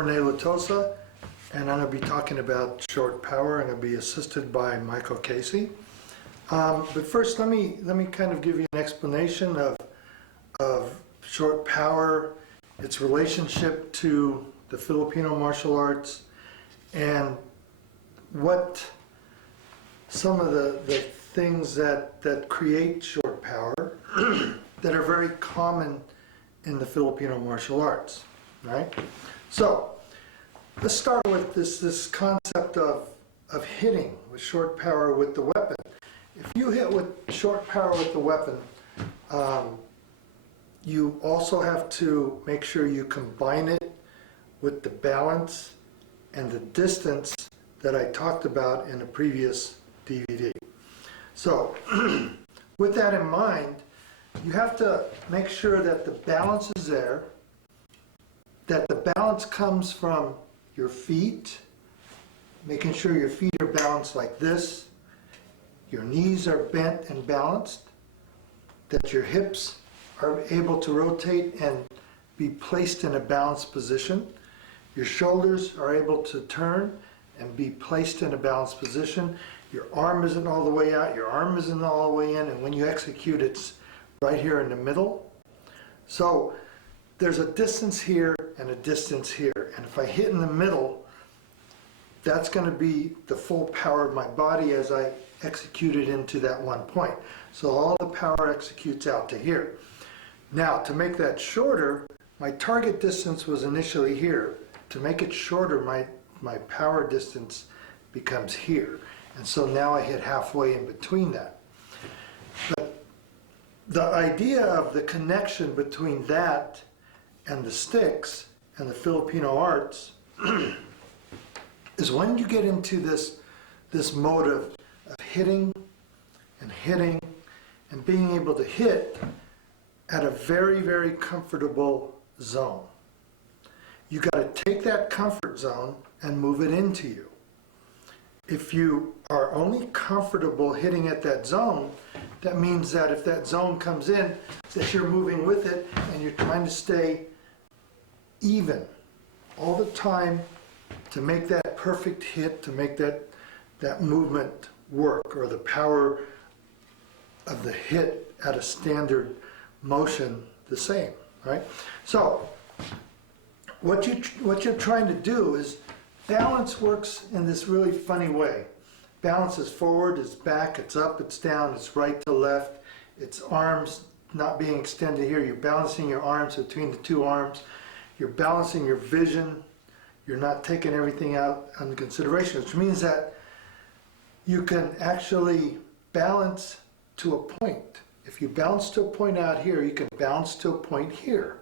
Rene Latosa, and I'm going to be talking about short power. I'm going to be assisted by Michael Casey. But first, let me kind of give you an explanation of short power, its relationship to the Filipino martial arts, and what some of the things that create short power that are very common in the Filipino martial arts, right? So let's start with this concept of hitting with short power with the weapon. If you hit with short power with the weapon, you also have to make sure you combine it with the balance and the distance that I talked about in a previous DVD. So with that in mind, you have to make sure that the balance is there, that the balance comes from your feet, making sure your feet are balanced like this, your knees are bent and balanced, that your hips are able to rotate and be placed in a balanced position, your shoulders are able to turn and be placed in a balanced position, your arm isn't all the way out, your arm isn't all the way in, and when you execute, it's right here in the middle. So there's a distance here and a distance here, and if I hit in the middle, that's going to be the full power of my body as I execute it into that one point. So all the power executes out to here. Now, to make that shorter, my target distance was initially here. To make it shorter, my power distance becomes here. And so now I hit halfway in between that. But the idea of the connection between that and the sticks and the Filipino arts is when you get into this mode of hitting and being able to hit at a very, very comfortable zone. You got to take that comfort zone and move it into you. If you are only comfortable hitting at that zone, that means that if that zone comes in, that you're moving with it and you're trying to stay even all the time to make that perfect hit, to make that movement work, or the power of the hit at a standard motion the same, right? So what you're trying to do is balance works in this really funny way. Balance is forward, it's back, it's up, it's down, it's right to left, it's arms not being extended here. You're balancing your arms between the two arms. You're balancing your vision. You're not taking everything out under consideration, which means that you can actually balance to a point. If you balance to a point out here, you can balance to a point here.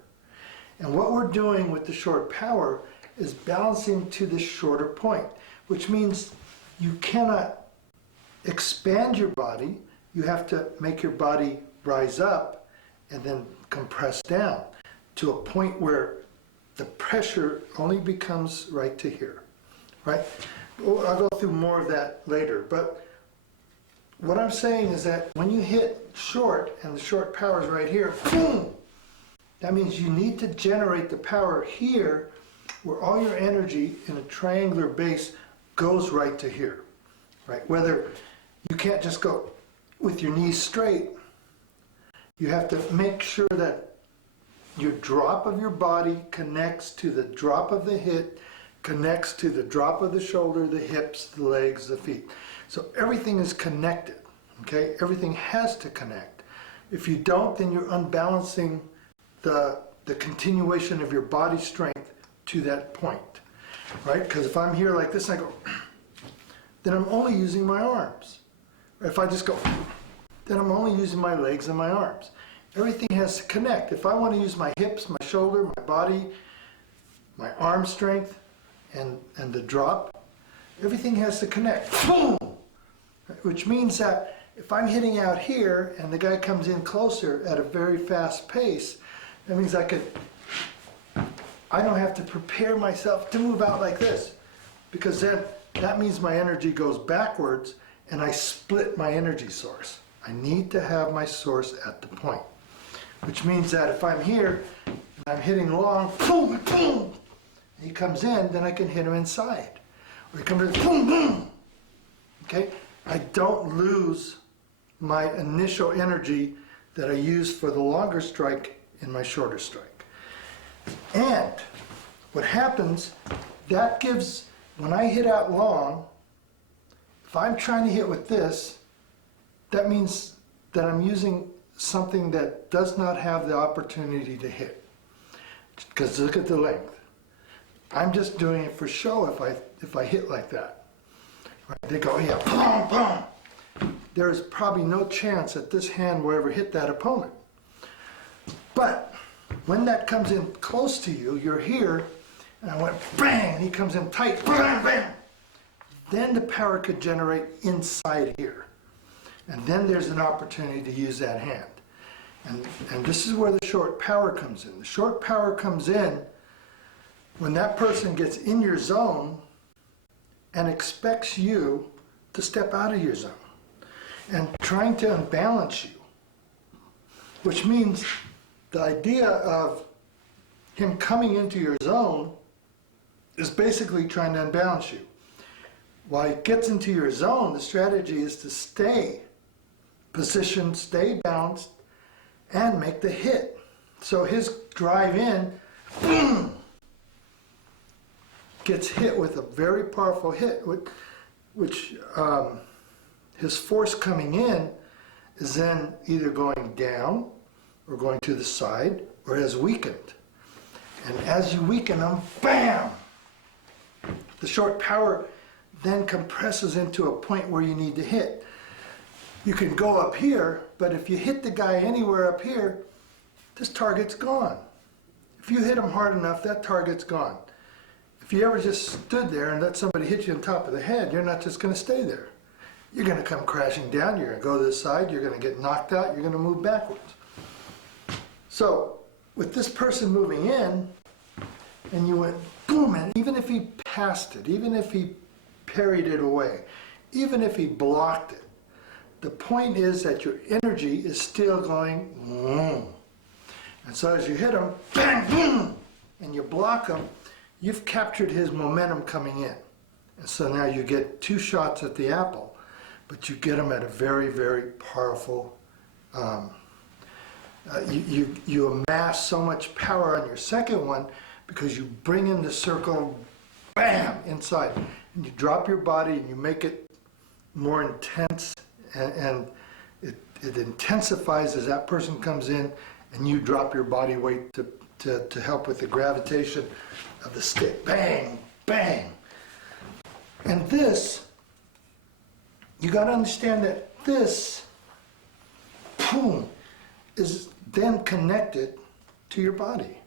And what we're doing with the short power is balancing to this shorter point, which means you cannot expand your body. You have to make your body rise up and then compress down to a point where the pressure only becomes right to here, right? I'll go through more of that later, but what I'm saying is that when you hit short and the short power is right here, boom, that means you need to generate the power here where all your energy in a triangular base goes right to here, right? Whether you can't just go with your knees straight, you have to make sure that your drop of your body connects to the drop of the hit, connects to the drop of the shoulder, the hips, the legs, the feet. So everything is connected, okay? Everything has to connect. If you don't, then you're unbalancing the continuation of your body strength to that point, right? Because if I'm here like this and I go, then I'm only using my arms. If I just go, then I'm only using my legs and my arms. Everything has to connect. If I want to use my hips, my shoulder, my body, my arm strength, and the drop, everything has to connect. Boom! Which means that if I'm hitting out here and the guy comes in closer at a very fast pace, that means I don't have to prepare myself to move out like this, because then that means my energy goes backwards and I split my energy source. I need to have my source at the point, which means that if I'm here and I'm hitting long, boom, boom, he comes in, then I can hit him inside. Or he comes in, boom, boom. Okay? I don't lose my initial energy that I use for the longer strike in my shorter strike. And what happens, that gives, when I hit out long, if I'm trying to hit with this, that means that I'm using something that does not have the opportunity to hit. Because look at the length. I'm just doing it for show if I hit like that. Right? They go, yeah, boom, boom. There's probably no chance that this hand will ever hit that opponent. But when that comes in close to you, you're here, and I went bang, and he comes in tight, bam, bam. Then the power could generate inside here. And then there's an opportunity to use that hand. And this is where the short power comes in. The short power comes in when that person gets in your zone and expects you to step out of your zone and trying to unbalance you, which means the idea of him coming into your zone is basically trying to unbalance you. While he gets into your zone, the strategy is to stay positioned, stay balanced, and make the hit. So his drive in, boom, gets hit with a very powerful hit, which his force coming in is then either going down or going to the side or has weakened. And as you weaken them, bam! The short power then compresses into a point where you need to hit. You can go up here, but if you hit the guy anywhere up here, this target's gone. If you hit him hard enough, that target's gone. If you ever just stood there and let somebody hit you on top of the head, you're not just going to stay there. You're going to come crashing down, you're going to go to the side, you're going to get knocked out, you're going to move backwards. So, with this person moving in, and you went boom, and even if he passed it, even if he parried it away, even if he blocked it, the point is that your energy is still going boom. And so as you hit him, bang, boom, and you block him, you've captured his momentum coming in. And so now you get two shots at the apple, but you get them at a very, very powerful, you amass so much power on your second one because you bring in the circle, bam, inside. And you drop your body and you make it more intense, and it intensifies as that person comes in, and you drop your body weight to help with the gravitation of the stick. Bang, bang. And this, you got to understand that this, boom, is then connected to your body.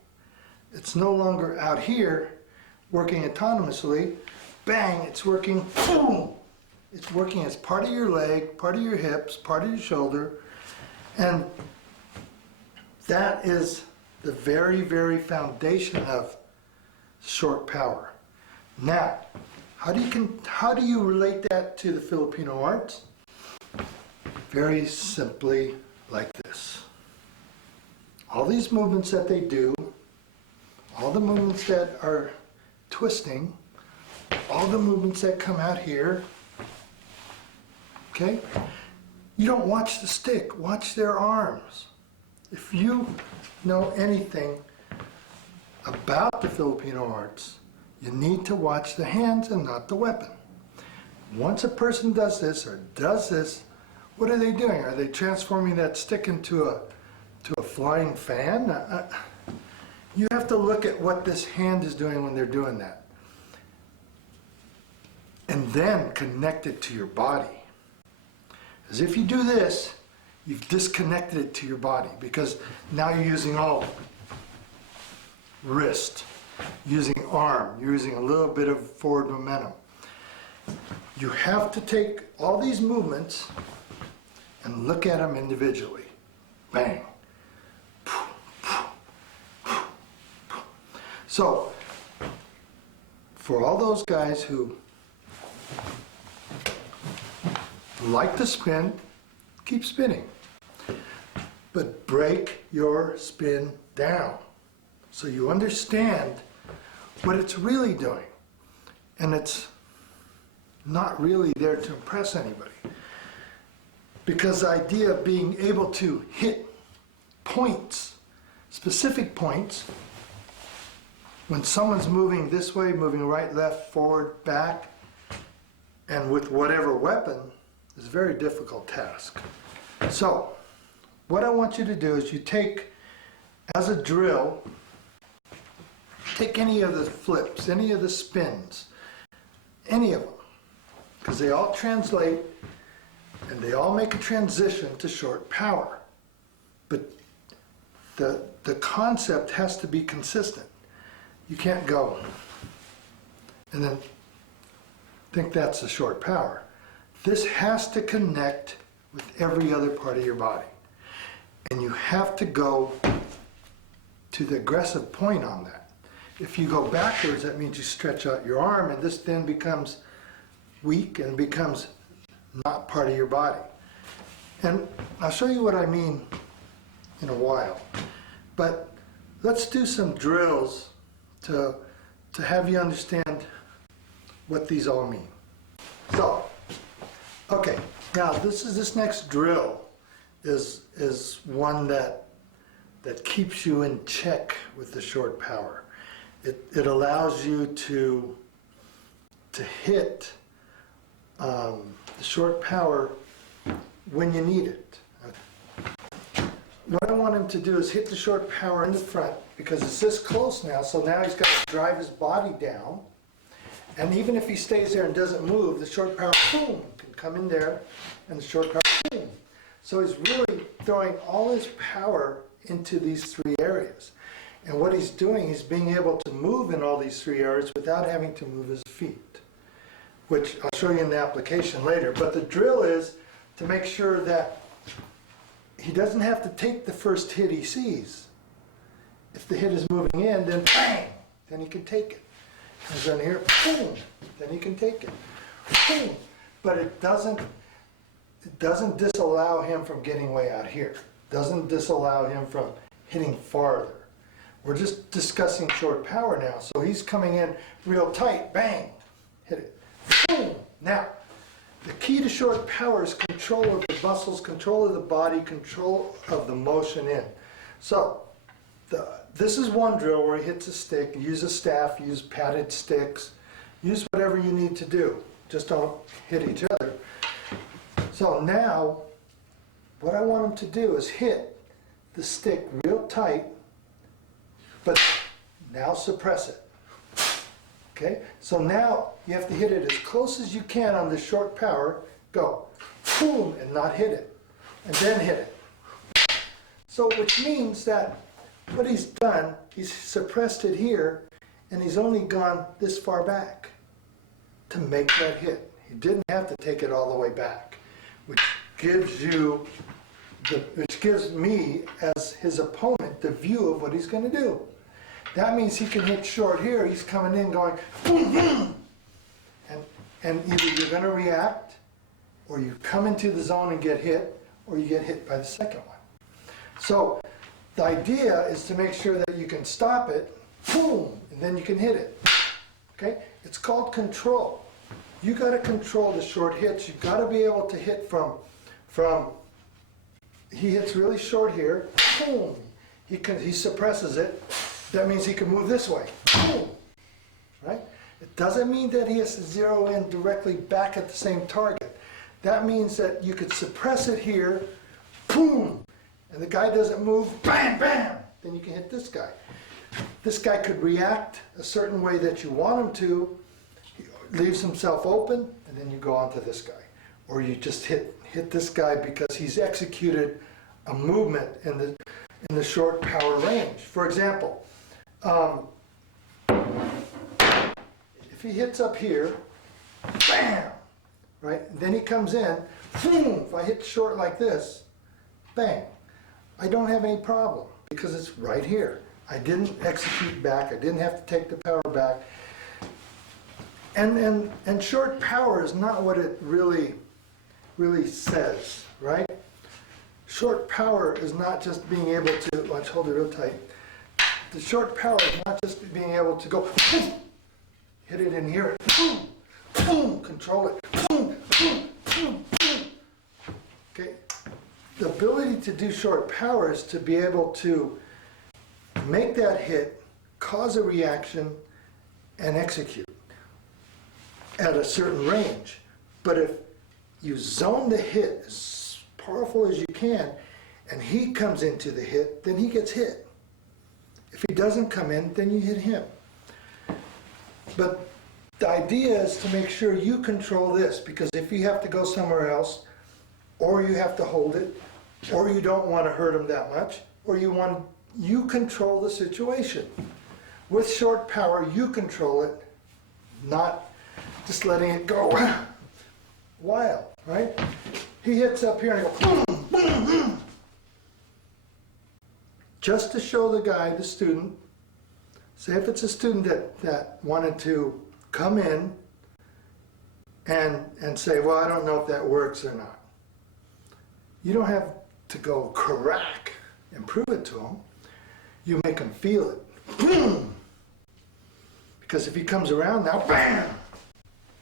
It's no longer out here working autonomously. Bang, it's working, boom. It's working as part of your leg, part of your hips, part of your shoulder. And that is the very, very foundation of short power. Now, how do you relate that to the Filipino arts? Very simply like this. All these movements that they do, all the movements that are twisting, all the movements that come out here, okay? You don't watch the stick, watch their arms. If you know anything about the Filipino arts, you need to watch the hands and not the weapon. Once a person does this or does this, what are they doing? Are they transforming that stick into a flying fan? You have to look at what this hand is doing when they're doing that. And then connect it to your body. As if you do this, you've disconnected it to your body, because now you're using all wrist, using arm, you're using a little bit of forward momentum. You have to take all these movements and look at them individually. Bang. So, for all those guys who like to spin, keep spinning. But break your spin down so you understand what it's really doing. And it's not really there to impress anybody. Because the idea of being able to hit points, specific points, when someone's moving this way, moving right, left, forward, back, and with whatever weapon, is a very difficult task. So, what I want you to do is you take, as a drill, take any of the flips, any of the spins, any of them, because they all translate and they all make a transition to short power. But the concept has to be consistent. You can't go and then think that's the short power. This has to connect with every other part of your body. And you have to go to the aggressive point on that. If you go backwards, that means you stretch out your arm, and this then becomes weak and becomes not part of your body. And I'll show you what I mean in a while. But let's do some drills to have you understand what these all mean. So, okay, now this next drill is one that keeps you in check with the short power. It allows you to hit the short power when you need it. What I want him to do is hit the short power in the front, because it's this close now, so now he's got to drive his body down. And even if he stays there and doesn't move, the short power, boom, can come in there, and the short power, boom. So he's really throwing all his power into these three areas. And what he's doing, he's being able to move in all these three areas without having to move his feet, which I'll show you in the application later. But the drill is to make sure that he doesn't have to take the first hit he sees. If the hit is moving in, then bang, then he can take it. Comes in here, boom, then he can take it. Boom. But it doesn't disallow him from getting way out here. Doesn't disallow him from hitting farther. We're just discussing short power now. So he's coming in real tight, bang, hit it. Boom. Now, the key to short power is control of the muscles, control of the body, control of the motion in. So, this is one drill where he hits a stick. Use a staff, use padded sticks, use whatever you need to do. Just don't hit each other. So now, what I want him to do is hit the stick real tight, but now suppress it. Okay? So now you have to hit it as close as you can on the short power. Go. Boom, and not hit it. And then hit it. So which means that what he's done, he's suppressed it here, and he's only gone this far back to make that hit. He didn't have to take it all the way back, which gives me, as his opponent, the view of what he's going to do. That means he can hit short here. He's coming in going, boom, boom. And either you're going to react, or you come into the zone and get hit, or you get hit by the second one. So the idea is to make sure that you can stop it, boom, and then you can hit it. Okay? It's called control. You got to control the short hits. You've got to be able to hit from he hits really short here, boom. He suppresses it. That means he can move this way, boom. Right? It doesn't mean that he has to zero in directly back at the same target. That means that you could suppress it here, boom, and the guy doesn't move, bam, bam. Then you can hit this guy. This guy could react a certain way that you want him to. He leaves himself open, and then you go on to this guy. Or you just hit this guy because he's executed a movement in the short power range. For example, if he hits up here, bam, right? And then he comes in, boom, if I hit short like this, bang. I don't have any problem because it's right here. I didn't execute back. I didn't have to take the power back. And short power is not what it really says, right? Short power is not just being able to, let's hold it real tight, the short power is not just being able to go hit it in here, control it. Okay, the ability to do short power is to be able to make that hit, cause a reaction, and execute at a certain range. But if you zone the hit as powerful as you can, and he comes into the hit, then he gets hit. If he doesn't come in, then you hit him. But the idea is to make sure you control this, because if you have to go somewhere else, or you have to hold it, or you don't want to hurt him that much, or you control the situation. With short power, you control it, not just letting it go wild, right? He hits up here and I go, boom, boom, boom. Just to show the guy, the student, say if it's a student that wanted to come in and say, well, I don't know if that works or not. You don't have to go crack and prove it to him. You make him feel it. Boom! Because if he comes around now, bam!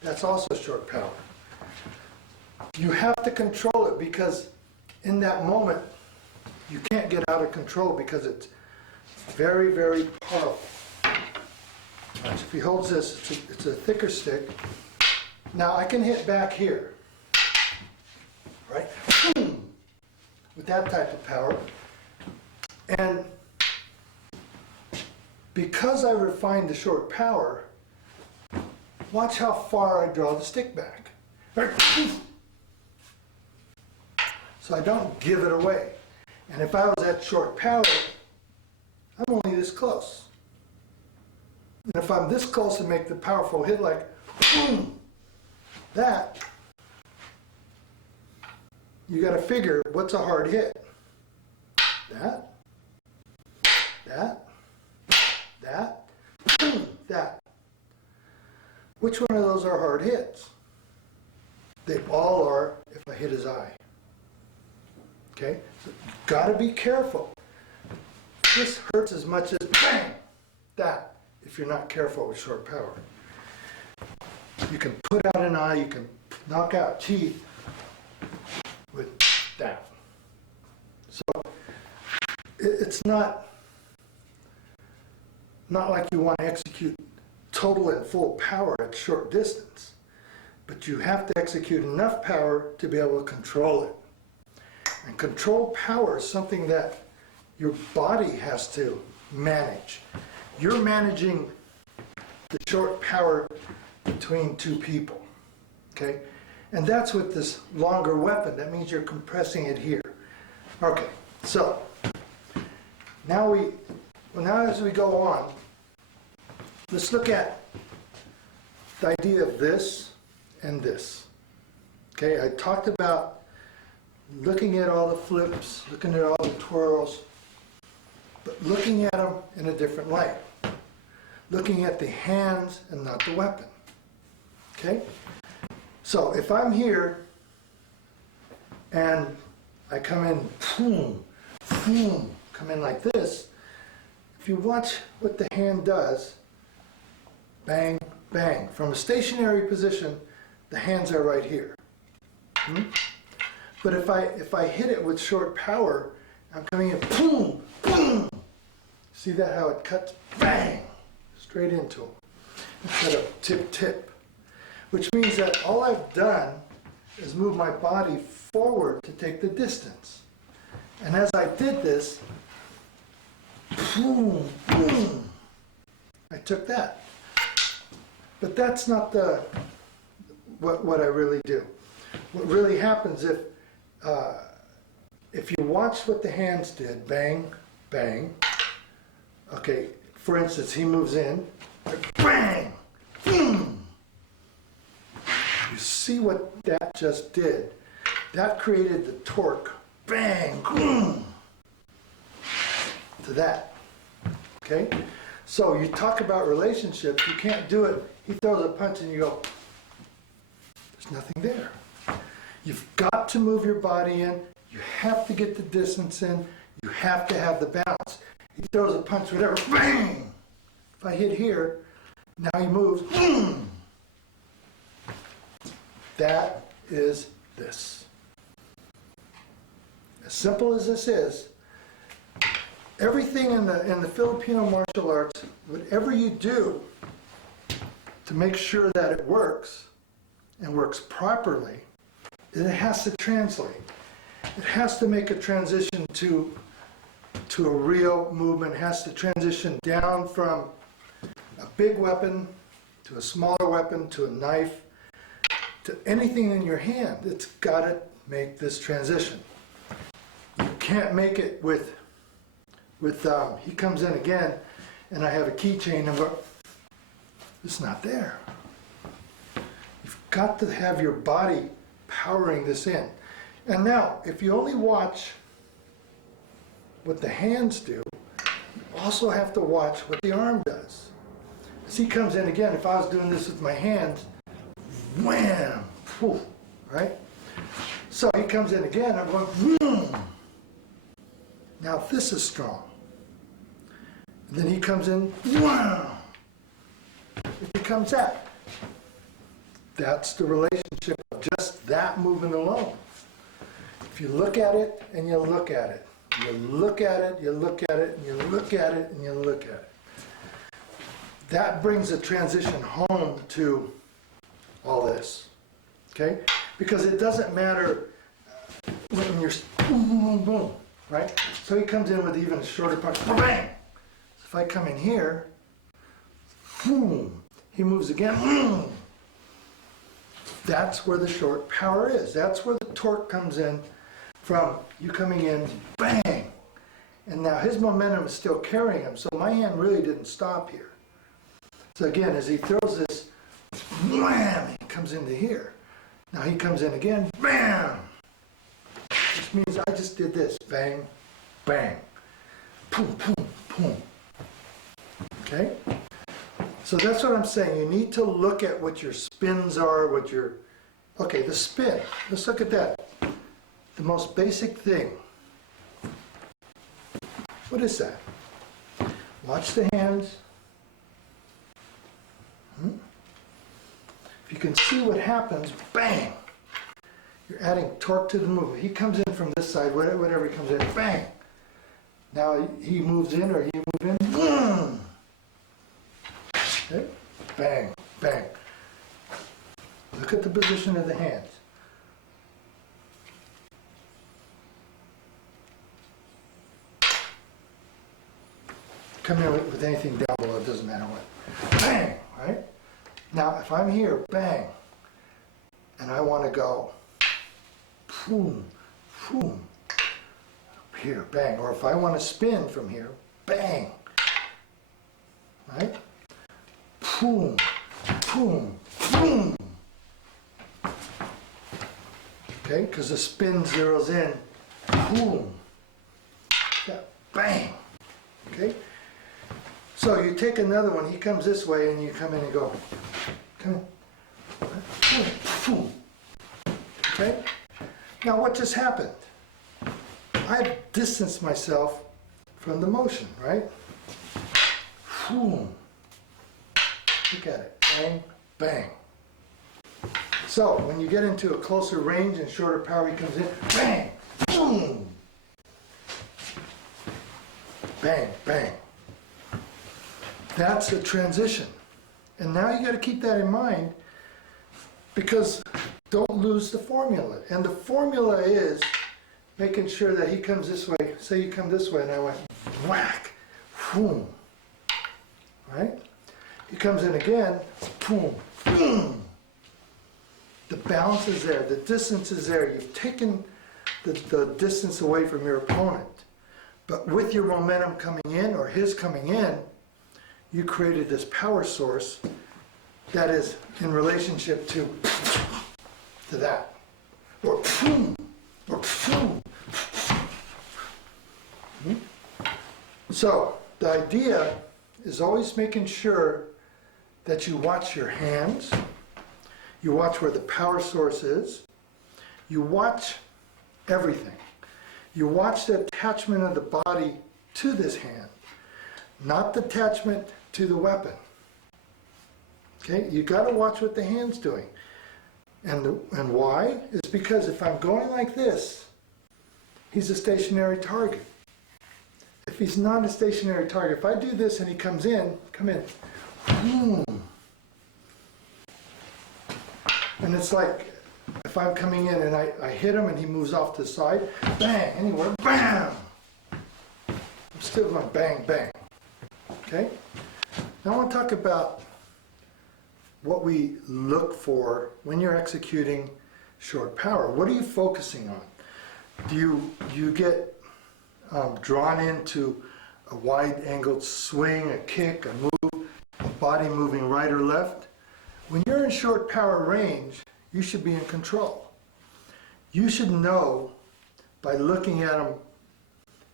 That's also short power. You have to control it, because in that moment, you can't get out of control, because it's very, very powerful. Watch, if he holds this, it's a thicker stick. Now I can hit back here, right? With that type of power. And because I refined the short power, watch how far I draw the stick back. So I don't give it away. And if I was at short power, I'm only this close. And if I'm this close to make the powerful hit like boom, that, you got to figure what's a hard hit. That. Which one of those are hard hits? They all are if I hit his eye. Okay? So you've got to be careful. This hurts as much as bang, that, if you're not careful with short power. You can put out an eye, you can knock out teeth with that. So it's not like you want to execute total and full power at short distance, but you have to execute enough power to be able to control it. And control power is something that your body has to manage. You're managing the short power between two people, okay? And that's with this longer weapon. That means you're compressing it here. Okay, so now as we go on, let's look at the idea of this and this. Okay, I talked about looking at all the flips, looking at all the twirls, but looking at them in a different light. Looking at the hands and not the weapon. Okay? So if I'm here and I come in, boom, boom, come in like this, if you watch what the hand does, bang, bang. From a stationary position, the hands are right here. But if I hit it with short power, I'm coming in, boom, boom. See that how it cuts, bang, straight into them instead of tip, tip. Which means that all I've done is move my body forward to take the distance. And as I did this, boom, boom, I took that. But that's not what I really do. What really happens if you watch what the hands did, bang, bang. Okay, for instance, he moves in, bang, boom. You see what that just did? That created the torque, bang, boom, to that. Okay? So you talk about relationships, you can't do it. He throws a punch and you go, there's nothing there. You've got to move your body in. You have to get the distance in. You have to have the balance. He throws a punch, whatever, bang! If I hit here, now he moves, boom! That is this. As simple as this is, everything in the Filipino martial arts, whatever you do to make sure that it works and works properly, it has to translate. It has to make a transition to a real movement. It has to transition down from a big weapon to a smaller weapon to a knife to anything in your hand. It's got to make this transition. You can't make it with he comes in again and I have a keychain and go, it's not there. You've got to have your body powering this in. And now, if you only watch what the hands do, you also have to watch what the arm does. As he comes in again, if I was doing this with my hands, wham, whew, right? So he comes in again, I'm going, whoom. Now if this is strong, and then he comes in, wow, it becomes that. That's the relationship of just that movement alone. If you look at it and you look at it, you look at it, you look at it, and you look at it, and you look at it. That brings a transition home to all this, okay? Because it doesn't matter when you're boom, boom, boom, boom, right? So he comes in with even a shorter punch, bang! So if I come in here, boom, he moves again, boom. That's where the short power is. That's where the torque comes in from you coming in, bang! And now his momentum is still carrying him, so my hand really didn't stop here. So again, as he throws this, wham, he comes into here. Now he comes in again, bam! Which means I just did this, bang, bang, boom, boom, boom. Okay? So that's what I'm saying. You need to look at what your spins are, what your... Okay, the spin. Let's look at that. The most basic thing. What is that? Watch the hands. If you can see what happens, bang! You're adding torque to the movement. He comes in from this side, whatever he comes in, bang! Now he moves in or you move in, boom! Okay? Bang, bang. Look at the position of the hands. Come in with anything down below, it doesn't matter what. Bang, right? Now, if I'm here, bang, and I want to go, boom, boom, up here, bang. Or if I want to spin from here, bang, right? Boom, boom, boom. Okay, because the spin zeroes in, boom, yeah, bang, okay? So you take another one, he comes this way and you come in and go, come in, boom, boom, okay? Now what just happened? I've distanced myself from the motion, right? Boom. Look at it, bang, bang. So when you get into a closer range and shorter power, he comes in, bang, boom, bang, bang. That's a transition. And now you got to keep that in mind, because don't lose the formula. And the formula is making sure that he comes this way. Say you come this way and I went whack, boom, right? He comes in again, boom, boom. The balance is there, the distance is there. You've taken the distance away from your opponent. But with your momentum coming in, or his coming in, you created this power source that is in relationship to that. Or boom, or boom. So the idea is always making sure that you watch your hands, you watch where the power source is, you watch everything. You watch the attachment of the body to this hand. not the attachment to the weapon. Okay, you got to watch what the hand's doing. And why? It's because if I'm going like this, he's a stationary target. If he's not a stationary target, if I do this and he comes in, come in, boom. And it's like if I'm coming in and I hit him and he moves off to the side, bang, anywhere, bam. I'm still going bang, bang. Okay? Now I want to talk about what we look for when you're executing short power. What are you focusing on? Do you get drawn into a wide-angled swing, a kick, a move, a body moving right or left? When you're in short power range, you should be in control. You should know by looking at him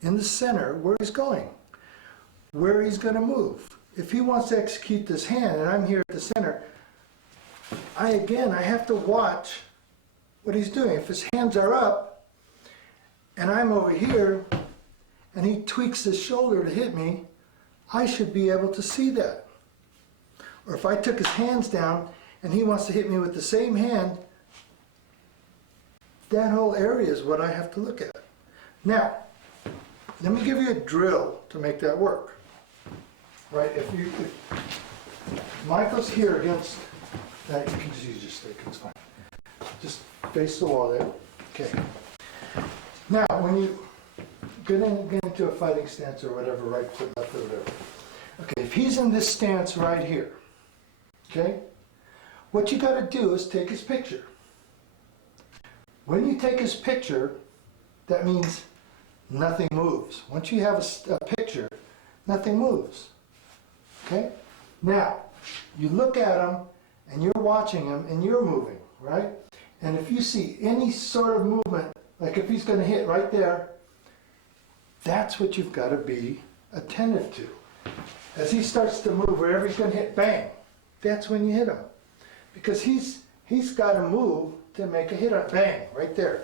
in the center where he's going, where he's going to move. If he wants to execute this hand and I'm here at the center, I have to watch what he's doing. If his hands are up and I'm over here and he tweaks his shoulder to hit me, I should be able to see that. Or if I took his hands down and he wants to hit me with the same hand, that whole area is what I have to look at. Now, let me give you a drill to make that work. Right? If Michael's here against that, you can just use your stick, it's fine. Just face the wall there. Okay. Now, when you get into a fighting stance or whatever, right foot, left foot, whatever. Okay, if he's in this stance right here, okay, what you got to do is take his picture. When you take his picture, that means nothing moves. Once you have a picture, nothing moves. Okay? Now, you look at him, and you're watching him, and you're moving, right? And if you see any sort of movement, like if he's going to hit right there, that's what you've got to be attentive to. As he starts to move, wherever he's going to hit, bang, that's when you hit him. Because he's got to move to make a hit on, bang, right there.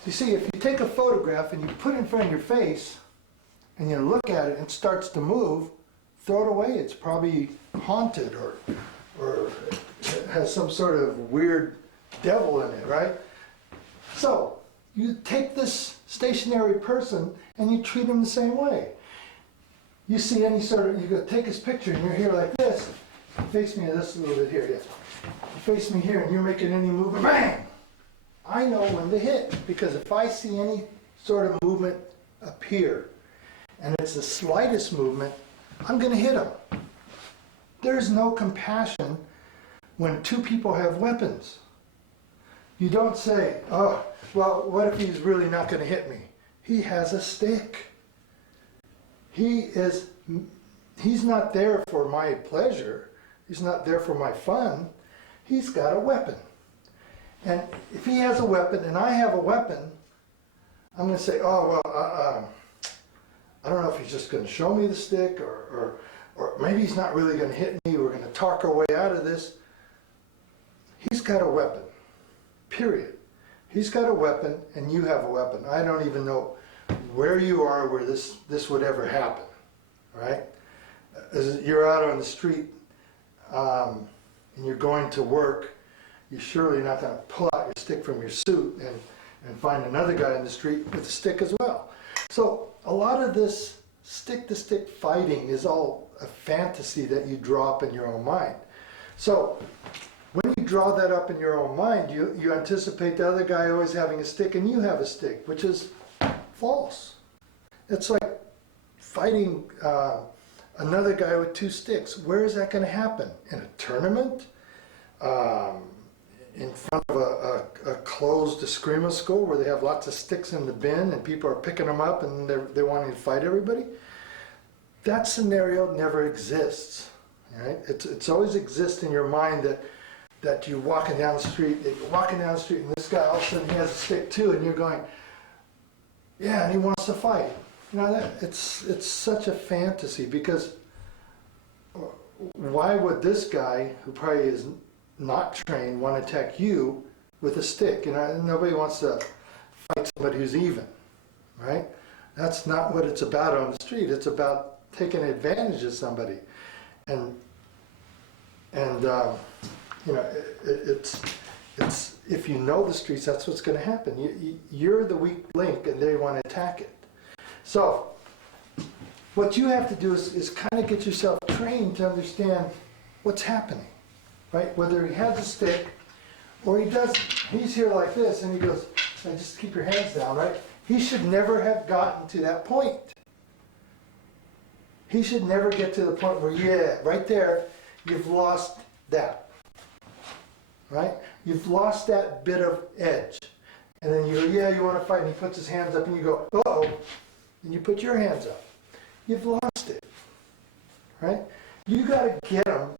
So you see, if you take a photograph and you put it in front of your face, and you look at it and it starts to move, throw it away. It's probably haunted or it has some sort of weird devil in it, right? So, you take this stationary person and you treat him the same way. You see any sort of, you go take his picture and you're here like this, face me this a little bit here, yeah. You face me here and you're making any movement, bang! I know when to hit, because if I see any sort of movement appear, and it's the slightest movement, I'm going to hit him. There's no compassion when two people have weapons. You don't say, oh, well, what if he's really not going to hit me? He has a stick. He's not there for my pleasure. He's not there for my fun. He's got a weapon. And if he has a weapon and I have a weapon, I'm going to say, oh, well, I don't know if he's just going to show me the stick or maybe he's not really going to hit me. We're going to talk our way out of this. He's got a weapon, period. He's got a weapon and you have a weapon. I don't even know where you are where this would ever happen, right? As you're out on the street and you're going to work, you're surely not going to pull out your stick from your suit and find another guy in the street with a stick as well. So a lot of this stick-to-stick fighting is all a fantasy that you draw up in your own mind. So when you draw that up in your own mind, you anticipate the other guy always having a stick and you have a stick, which is false. It's like fighting another guy with two sticks. Where is that going to happen? In a tournament? In front of a closed eskrima school where they have lots of sticks in the bin and people are picking them up and they're wanting to fight everybody? That scenario never exists. Right? It's always exists in your mind that you're walking down the street, and this guy all of a sudden he has a stick too, and you're going, yeah, and he wants to fight. You know, it's such a fantasy, because why would this guy, who probably is not trained, want to attack you with a stick? You know, nobody wants to fight somebody who's even, right? That's not what it's about on the street. It's about taking advantage of somebody. And you know, it's if you know the streets, that's what's going to happen. You're the weak link, and they want to attack it. So what you have to do is kind of get yourself trained to understand what's happening, right? Whether he has a stick or he doesn't. He's here like this, and he goes, "Now just keep your hands down," right? He should never have gotten to that point. He should never get to the point where, yeah, right there, you've lost that, right? You've lost that bit of edge. And then you go, yeah, you want to fight, and he puts his hands up, and you go, uh-oh, and you put your hands up. You've lost it, right? You got to get him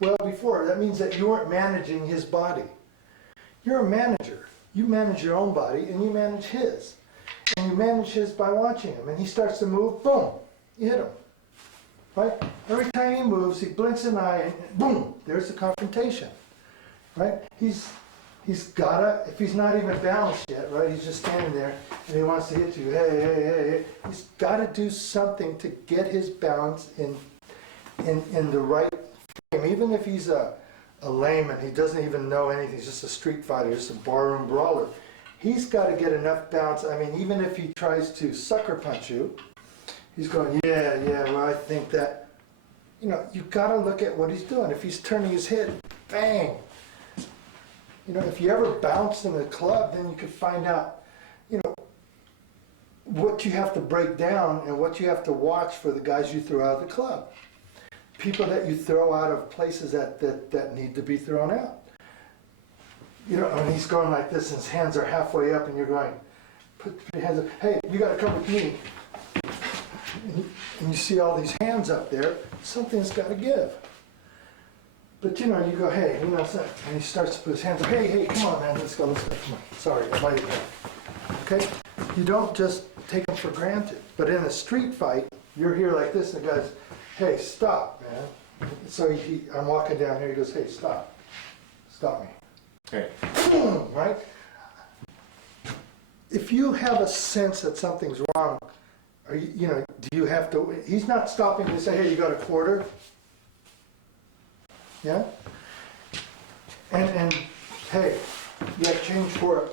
well before. That means that you weren't managing his body. You're a manager. You manage your own body, and you manage his. And you manage his by watching him. And he starts to move, boom, you hit him. Right? Every time he moves, he blinks an eye, and boom, there's the confrontation. Right? He's gotta, if he's not even balanced yet, right, he's just standing there, and he wants to hit you, hey. He's gotta do something to get his balance in the right frame. Even if he's a layman, he doesn't even know anything, he's just a street fighter, just a barroom brawler. He's gotta get enough balance. I mean, even if he tries to sucker punch you, he's going, yeah, well, I think that, you know, you've got to look at what he's doing. If he's turning his head, bang. You know, if you ever bounced in a club, then you could find out, you know, what you have to break down and what you have to watch for the guys you throw out of the club. People that you throw out of places that need to be thrown out. You know, and he's going like this, and his hands are halfway up, and you're going, put your hands up, hey, you got to come with me. And you see all these hands up there, something's got to give. But you know, you go, hey, you know, and he starts to put his hands up, hey, come on, man, let's go, come on. Sorry, I might have. Okay? You don't just take them for granted. But in a street fight, you're here like this, and the guy's, hey, stop, man. So I'm walking down here, he goes, hey, stop me. Hey. Boom, right? If you have a sense that something's wrong, you know, do you have to, he's not stopping to say, hey, you got a quarter? Yeah? And hey, you have change for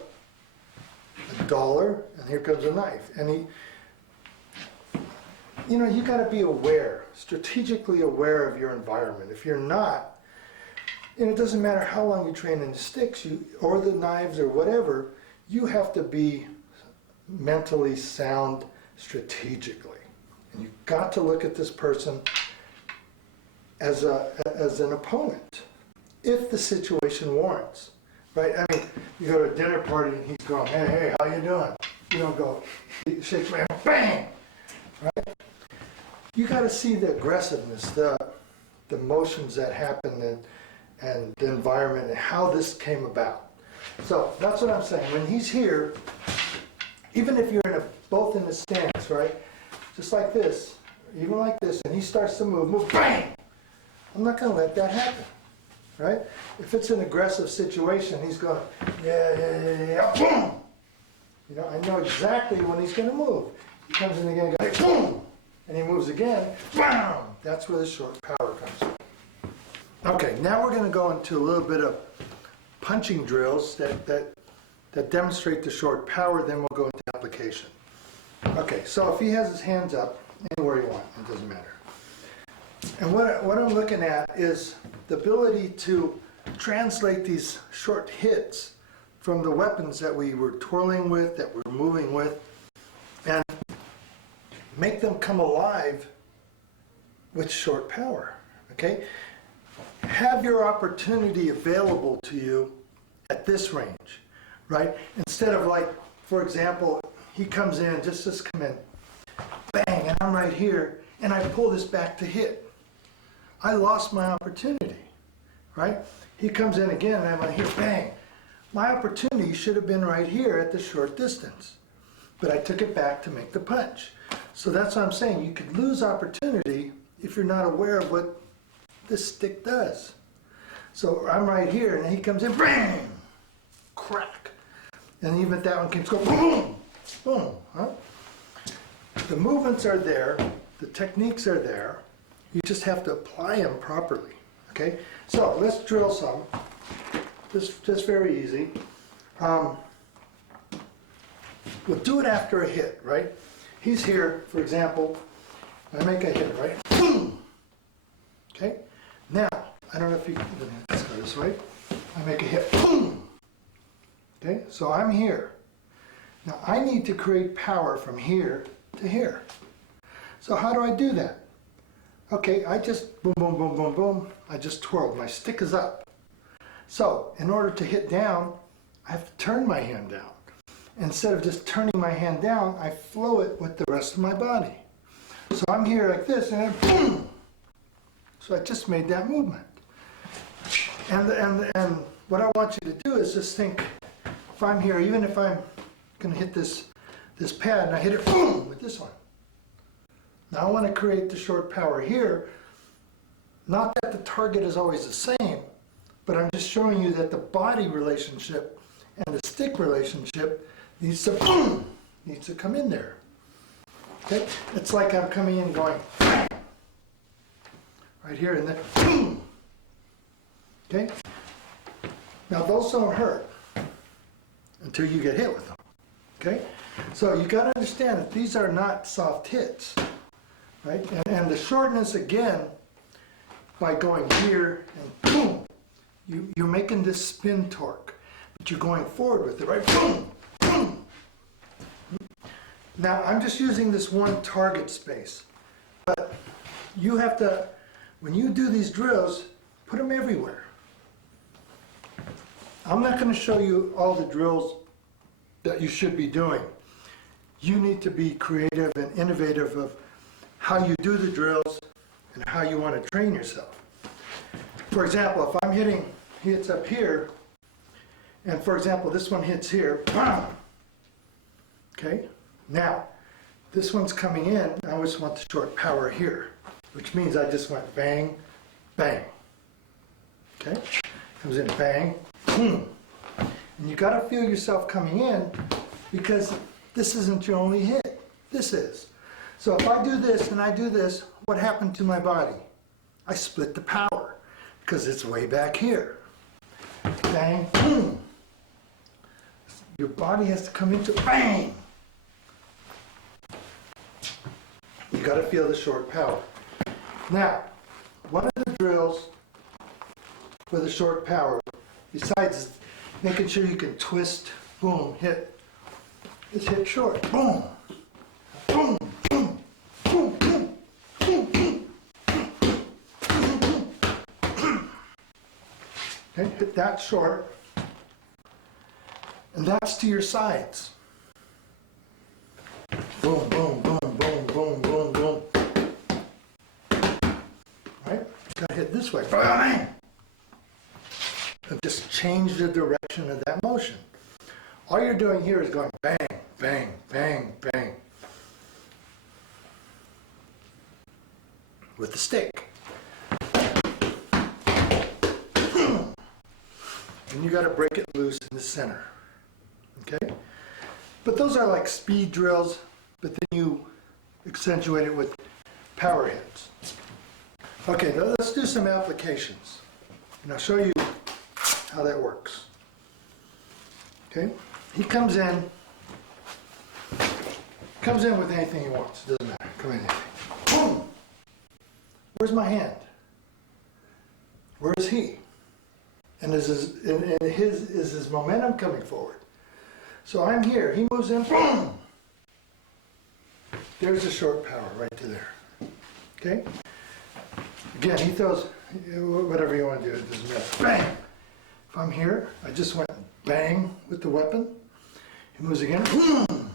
$1, and here comes a knife. And you know, you got to be aware, strategically aware of your environment. If you're not, and it doesn't matter how long you train in the sticks or the knives or whatever, you have to be mentally sound strategically. And you've got to look at this person as an opponent, if the situation warrants, right? I mean, you go to a dinner party and he's going, hey, how you doing? You don't go, he shakes my hand, bang, right? You got to see the aggressiveness, the motions that happen, and the environment, and how this came about. So that's what I'm saying. When he's here, even if you're both in the stance, right? Just like this, even like this, and he starts to move, bang! I'm not going to let that happen, right? If it's an aggressive situation, he's going, yeah, boom! You know, I know exactly when he's going to move. He comes in again, goes, boom! And he moves again, bam! That's where the short power comes from. Okay, now we're going to go into a little bit of punching drills that demonstrate the short power, then we'll go into application. Okay, so if he has his hands up, anywhere you want, it doesn't matter. And what I'm looking at is the ability to translate these short hits from the weapons that we were twirling with, that we're moving with, and make them come alive with short power, okay? Have your opportunity available to you at this range, right? Instead of, like, for example, he comes in, just come in, bang, and I'm right here, and I pull this back to hit. I lost my opportunity, right? He comes in again, and I'm right here, bang. My opportunity should have been right here at the short distance, but I took it back to make the punch. So that's what I'm saying. You could lose opportunity if you're not aware of what this stick does. So I'm right here, and he comes in, bang, crack. And even if that one keeps going, boom, boom, huh? The movements are there, The techniques are there. You just have to apply them properly. Okay? So let's drill some. Just very easy. We'll do it after a hit, right? He's here, for example. I make a hit, right? Boom! Okay? Now, I don't know if you can, let's go this way. I make a hit. Boom! Okay? So I'm here. Now I need to create power from here to here. So how do I do that? Okay, I just boom, boom, boom, boom, boom. I just twirled. My stick is up. So in order to hit down, I have to turn my hand down. Instead of just turning my hand down, I flow it with the rest of my body. So I'm here like this, and then boom! So I just made that movement. And what I want you to do is just think, if I'm here, even if I'm going to hit this pad, and I hit it boom with this one. Now I want to create the short power here. Not that the target is always the same, but I'm just showing you that the body relationship and the stick relationship needs to boom, needs to come in there. Okay? It's like I'm coming in going bang, right here, and then boom. Okay? Now those don't hurt until you get hit with them. Okay? So you got to understand that these are not soft hits. Right? And the shortness, again, by going here and boom, you're making this spin torque, but you're going forward with it, right? Boom, boom. Now, I'm just using this one target space, but you have to, when you do these drills, put them everywhere. I'm not going to show you all the drills that you should be doing. You need to be creative and innovative of how you do the drills and how you want to train yourself. For example, if I'm hitting hits up here, and for example, this one hits here, bam! Okay? Now, this one's coming in, I always want the short power here, which means I just went bang, bang. Okay? Comes in bang, boom. And you got to feel yourself coming in, because this isn't your only hit. This is. So if I do this and I do this, what happened to my body? I split the power because it's way back here. Bang, boom. Your body has to come into bang. You got to feel the short power. Now, one of the drills for the short power, besides making sure you can twist, boom, hit, is hit short, boom, boom. Okay, hit that short, and that's to your sides. Boom, boom, boom, boom, boom, boom, boom. Right? Gotta hit this way. Bang! And just change the direction of that motion. All you're doing here is going bang, bang, bang, bang. With the stick. And you got to break it loose in the center. Okay? But those are like speed drills, but then you accentuate it with power hits. Okay, now let's do some applications. And I'll show you how that works. Okay? He comes in with anything he wants. Doesn't matter. Come in. Boom! Where's my hand? Where is he? And is his momentum coming forward? So I'm here. He moves in. Boom! There's a short power right to there. Okay? Again, he throws whatever you want to do. It doesn't matter. Bang! If I'm here, I just went bang with the weapon. He moves again. Boom!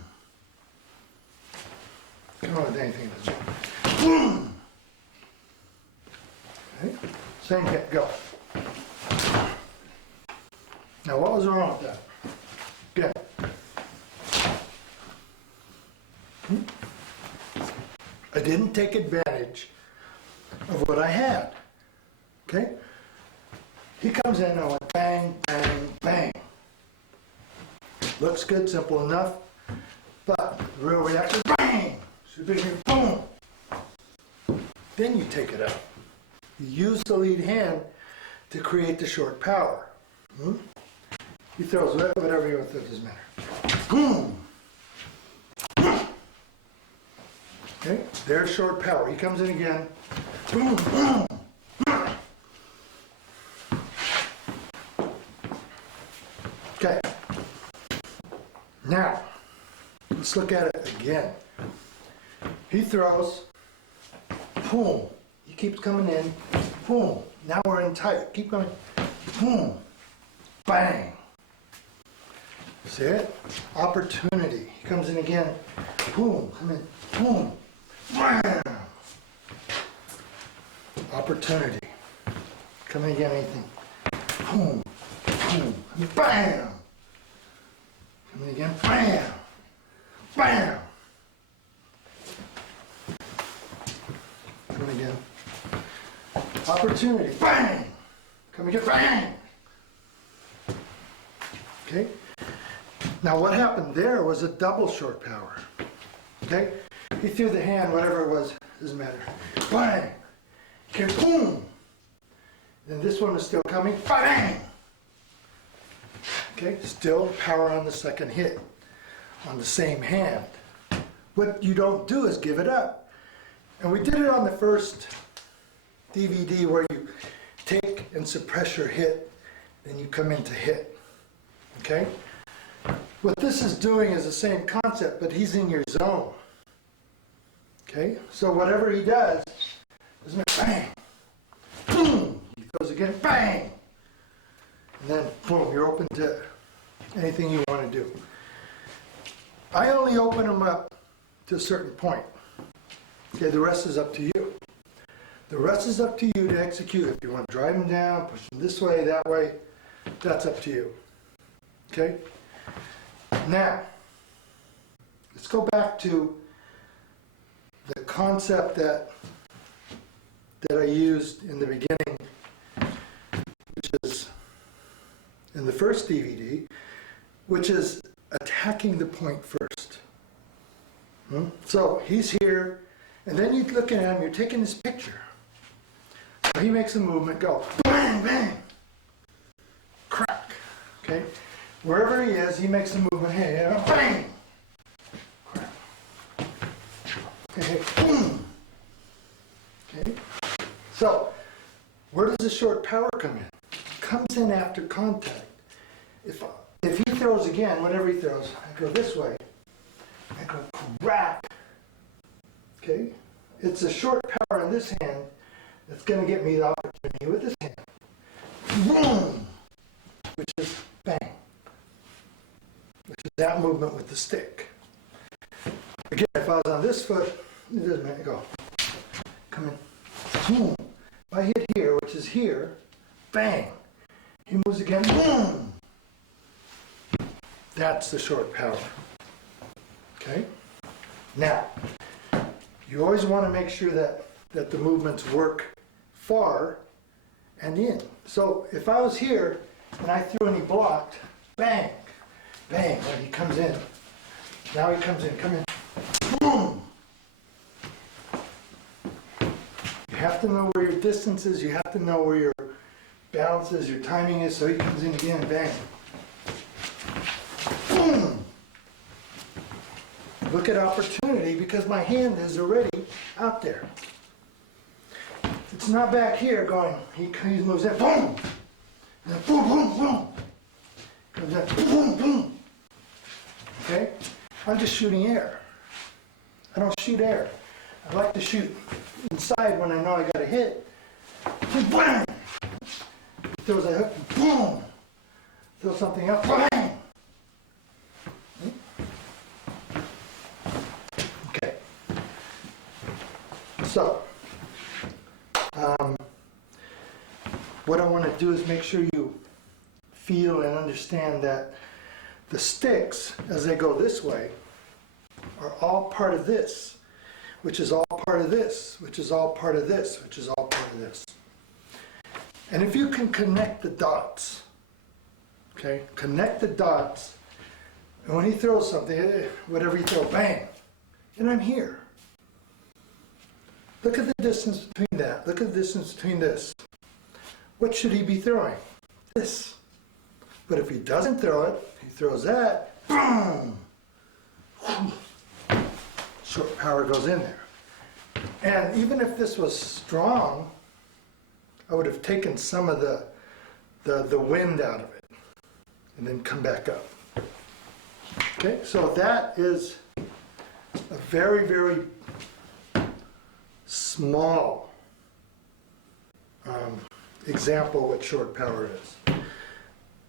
Come on with anything. Boom! Okay? Same hit. Go. Now, what was wrong with that? Again. I didn't take advantage of what I had. Okay? He comes in and I went bang, bang, bang. Looks good, simple enough, but the real reaction, bang! Should be here, boom! then you take it out. You use the lead hand to create the short power. He throws whatever you want to throw, doesn't matter. Okay, there's short power. He comes in again. Okay. Now, let's look at it again. He throws. Boom. He keeps coming in. Boom. Now we're in tight. Keep going. Boom. Bang. See it? Opportunity. He comes in again. Boom. Come in. Boom. Bam. Opportunity. Come in again. Anything. Boom. Boom. Bam. Come in again. Bam. Bam. Come in again. Opportunity. Bang. Come again. Bang. Okay. Now what happened there was a double short power. Okay? He threw the hand, whatever it was, doesn't matter. Bang! Okay, boom! Then this one is still coming. Bang! Okay, still power on the second hit on the same hand. What you don't do is give it up. And we did it on the first DVD where you take and suppress your hit, then you come into hit. Okay? What this is doing is the same concept, but he's in your zone. Okay? So whatever he does, bang! Boom! He throws again, bang! And then, boom, you're open to anything you want to do. I only open them up to a certain point. Okay, the rest is up to you. The rest is up to you to execute. If you want to drive them down, push them this way, that way, that's up to you. Okay? Now, let's go back to the concept that I used in the beginning, which is in the first DVD, which is attacking the point first. So he's here, and then you're looking at him, you're taking his picture. So he makes a movement, go bang, bang, crack. Okay? Wherever he is, he makes a movement, hey, bang, crack. Okay, boom. Okay? So, where does the short power come in? It comes in after contact. If he throws again, whatever he throws, I go this way, I go crack. Okay? It's a short power in this hand that's going to get me the opportunity with this hand. Boom! Which is bang. Which is that movement with the stick. Again, if I was on this foot, it doesn't matter. Go. Come in. Boom. If I hit here, which is here, bang. He moves again. Boom. That's the short power. Okay? Now, you always want to make sure that the movements work far and in. So if I was here and I threw and he blocked, bang, bang, when he comes in. Now he comes in, come in, boom. You have to know where your distance is, you have to know where your balance is, your timing is, so he comes in again, bang. Boom. Look at opportunity because my hand is already out there. It's not back here going, he moves in, boom. And then boom, boom, boom. Comes in, boom, boom. Okay? I'm just shooting air. I don't shoot air. I like to shoot inside when I know I got a hit. Bang! Throws a hook, boom! Throw something up, bang! Okay. So, what I want to do is make sure you feel and understand that the sticks, as they go this way, are all part of this, which is all part of this, which is all part of this, which is all part of this. And if you can connect the dots, okay, connect the dots, and when he throws something, whatever you throw, bang, and I'm here. Look at the distance between that. Look at the distance between this. What should he be throwing? This. But if he doesn't throw it, he throws that, boom! Short power goes in there. And even if this was strong, I would have taken some of the wind out of it and then come back up. Okay, so that is a very, very small example of what short power is.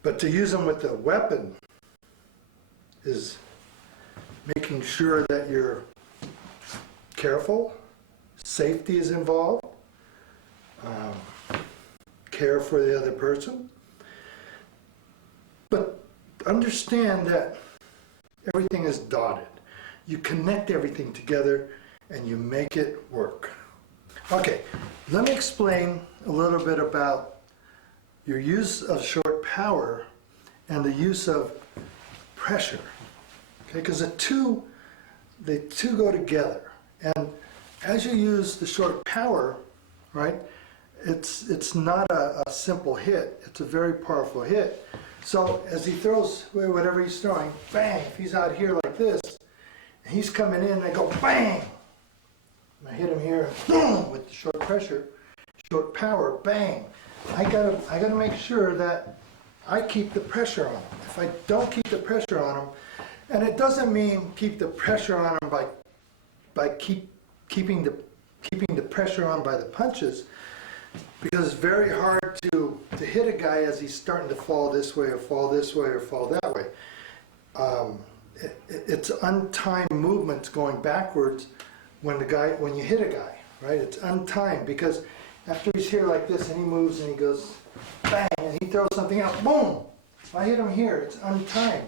But to use them with the weapon is making sure that you're careful, safety is involved, care for the other person. But understand that everything is dotted. You connect everything together and you make it work. Okay, let me explain a little bit about your use of short power and the use of pressure. Okay, because they two go together. And as you use the short power, right, it's not a simple hit. It's a very powerful hit. So as he throws whatever he's throwing, bang, if he's out here like this, and he's coming in, and I go bang, and I hit him here, boom, with the short pressure, short power, bang. I gotta make sure that I keep the pressure on him. If I don't keep the pressure on him, and it doesn't mean keep the pressure on him by keeping the pressure on by the punches, because it's very hard to hit a guy as he's starting to fall this way or fall this way or fall that way. It's untimed movements going backwards when you hit a guy, right? It's untimed because after he's here like this and he moves and he goes bang and he throws something out, boom! If I hit him here, it's untimed.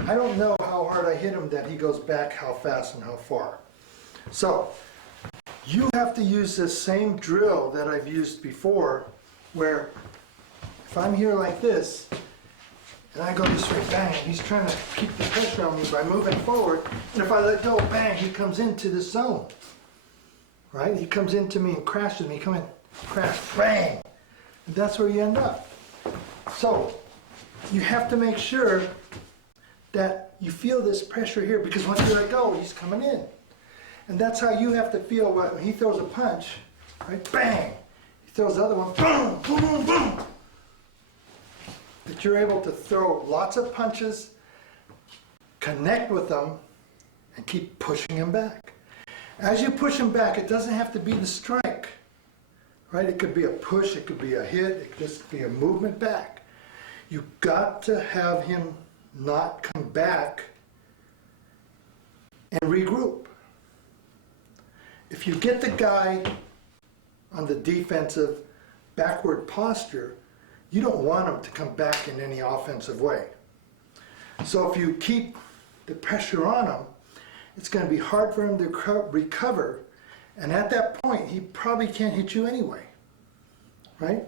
I don't know how hard I hit him that he goes back, how fast and how far. So you have to use this same drill that I've used before, where if I'm here like this, and I go this way, bang, he's trying to keep the pressure on me by moving forward, and if I let go, bang, he comes into this zone, right? He comes into me and crashes me, come in, crash, bang, and that's where you end up. So you have to make sure that you feel this pressure here, because once you let go, he's coming in. And that's how you have to feel when he throws a punch, right? Bang! He throws the other one, boom, boom, boom, boom. That you're able to throw lots of punches, connect with them, and keep pushing him back. As you push him back, it doesn't have to be the strike, right? It could be a push, it could be a hit, it could just be a movement back. You've got to have him not come back and regroup. If you get the guy on the defensive backward posture, you don't want him to come back in any offensive way. So if you keep the pressure on him, it's going to be hard for him to recover, and at that point he probably can't hit you anyway, right?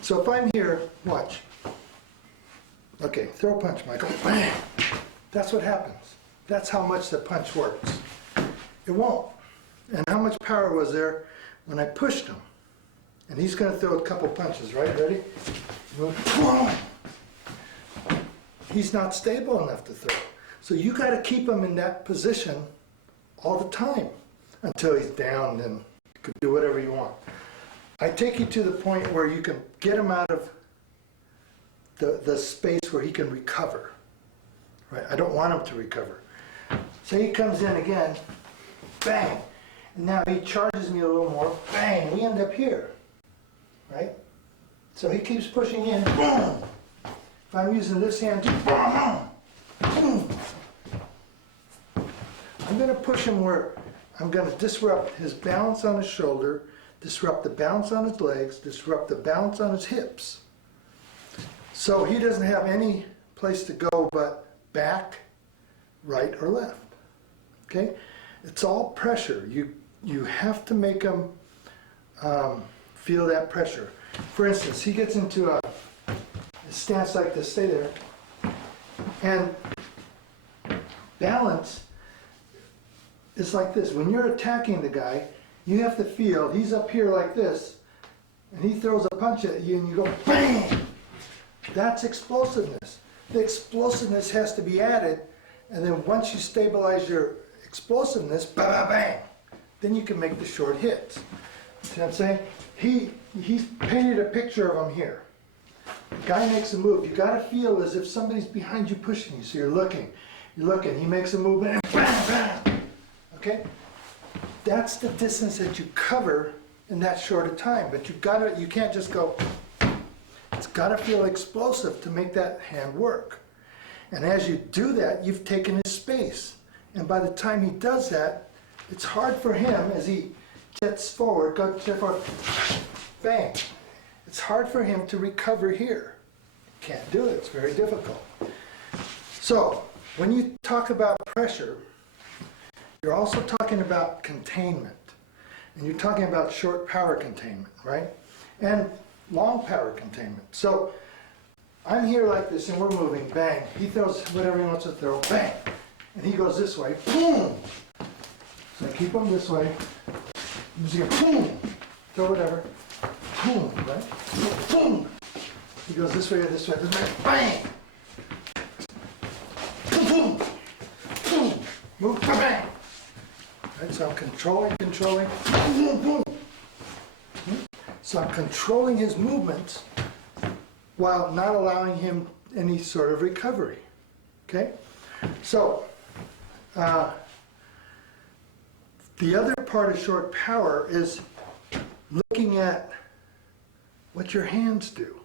So if I'm here, watch. Okay, throw a punch, Michael. Bam! That's what happens. That's how much the punch works. It won't. And how much power was there when I pushed him? And he's going to throw a couple punches, right? Ready? Boom! He's not stable enough to throw. So you got to keep him in that position all the time until he's down, and you can do whatever you want. I take you to the point where you can get him out of the space where he can recover. Right? I don't want him to recover. So he comes in again, bang! And now he charges me a little more, bang, we end up here, right? So he keeps pushing in, boom! If I'm using this hand, boom! Boom! I'm going to push him where I'm going to disrupt his balance on his shoulder, disrupt the balance on his legs, disrupt the balance on his hips. So he doesn't have any place to go but back, right, or left, okay? It's all pressure. You have to make him feel that pressure. For instance, he gets into a stance like this, stay there, and balance is like this. When you're attacking the guy, You have to feel, he's up here like this, and he throws a punch at you and you go bang! That's explosiveness. The explosiveness has to be added, and then once you stabilize your explosiveness, bang, bang, bang, then you can make the short hits. See what I'm saying? He's painted a picture of him here. The guy makes a move. You gotta feel as if somebody's behind you pushing you. So you're looking, he makes a movement, and bang, bang. Okay? That's the distance that you cover in that short a time. But you can't just go, it's gotta feel explosive to make that hand work. And as you do that, you've taken his space. And by the time he does that, it's hard for him as he jets forward, bang. It's hard for him to recover here. Can't do it, it's very difficult. So, when you talk about pressure, you're also talking about containment. And you're talking about short power containment, right? And long power containment. So, I'm here like this and we're moving, bang. He throws whatever he wants to throw, bang. And he goes this way, boom. So I keep him this way. Here, boom. Throw whatever, boom, right? Boom. He goes this way, bang. Boom, boom, boom. Move, bang. Right, so I'm controlling, boom, boom, boom. So I'm controlling his movements while not allowing him any sort of recovery. Okay? So, the other part of short power is looking at what your hands do.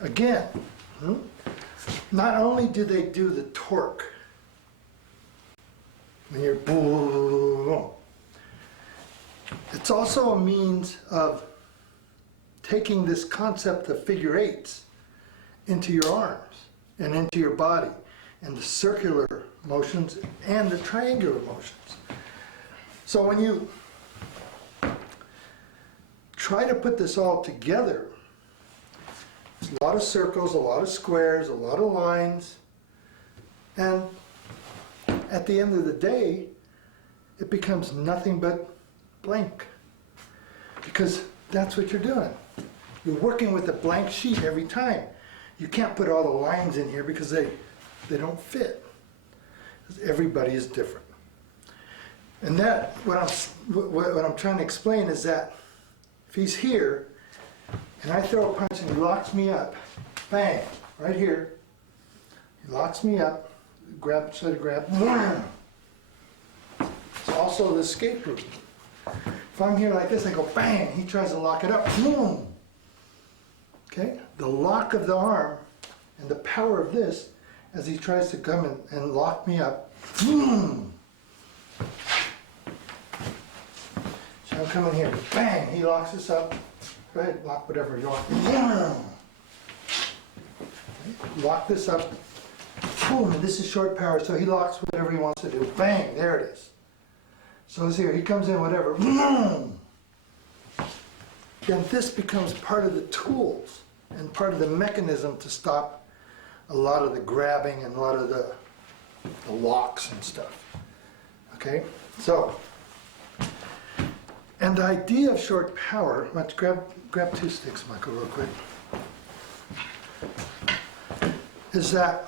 Again, not only do they do the torque, when you're boom, it's also a means of taking this concept of figure eights into your arms and into your body, and the circular motions and the triangular motions. So when you try to put this all together, there's a lot of circles, a lot of squares, a lot of lines, and at the end of the day, it becomes nothing but blank. Because that's what you're doing. You're working with a blank sheet every time. You can't put all the lines in here because they don't fit. Because everybody is different. And that, what I'm trying to explain is that if he's here, and I throw a punch and he locks me up, bang, right here, he locks me up, try to grab, wham. It's also the escape route. If I'm here like this, I go bang, he tries to lock it up, boom. Okay, the lock of the arm and the power of this as he tries to come in and lock me up, boom. So I'm coming here, bang, he locks us up, right, lock whatever you want, boom. Okay. Lock this up, boom, and this is short power, so he locks whatever he wants to do, bang, there it is. So it's here, he comes in, whatever, boom. Then this becomes part of the tools and part of the mechanism to stop a lot of the grabbing and a lot of the locks and stuff. Okay, so, and the idea of short power, let's grab 2 sticks, Michael, real quick, is that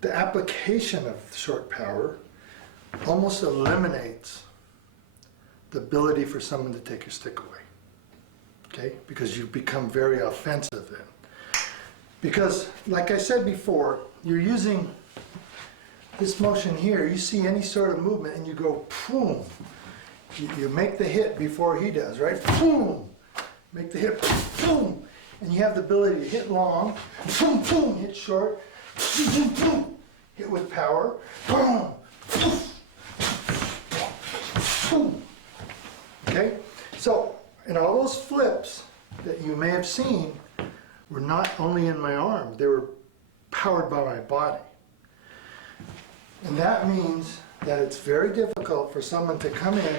the application of short power almost eliminates the ability for someone to take your stick away. Okay? Because you become very offensive then. Because, like I said before, you're using this motion here. You see any sort of movement and you go, boom. You make the hit before he does, right? Boom. Make the hit, boom. And you have the ability to hit long, boom, boom, hit short, boom, boom, boom. Hit with power, boom, boom, boom. Okay? So, and all those flips that you may have seen were not only in my arm, they were powered by my body. And that means that it's very difficult for someone to come in,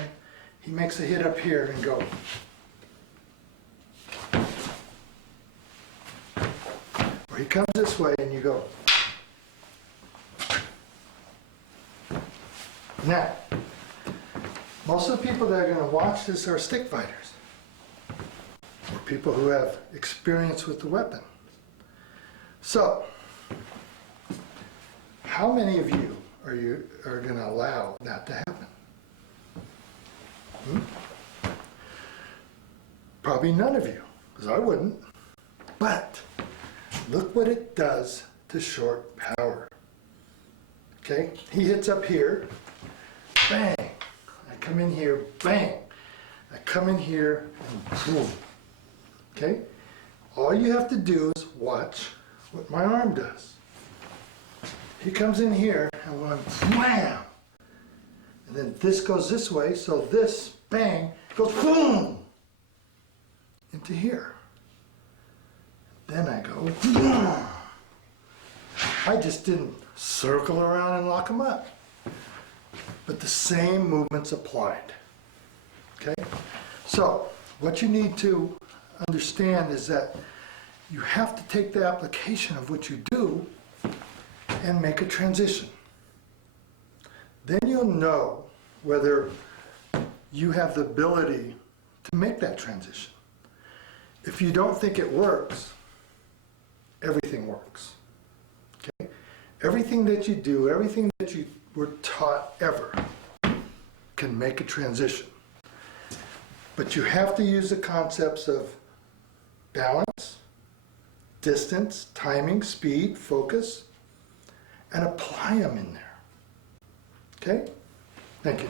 he makes a hit up here and go. Or he comes this way and you go. Now, most of the people that are going to watch this are stick fighters, or people who have experience with the weapon. So, how many of you are going to allow that to happen? Probably none of you, because I wouldn't. But look what it does to short power. Okay, he hits up here, bang. I come in here, bang. I come in here, and boom. Okay, all you have to do is watch what my arm does. He comes in here, and when I'm wham, and then this goes this way, so this bang goes boom into here. Then I go boom. I just didn't circle around and lock them up, but the same movements applied. Okay, so what you need to understand is that you have to take the application of what you do and make a transition. Then you'll know whether you have the ability to make that transition. If you don't think it works, everything works. Okay? Everything that you do, everything that you were taught ever can make a transition. But you have to use the concepts of balance, distance, timing, speed, focus, and apply them in there. Okay? Thank you.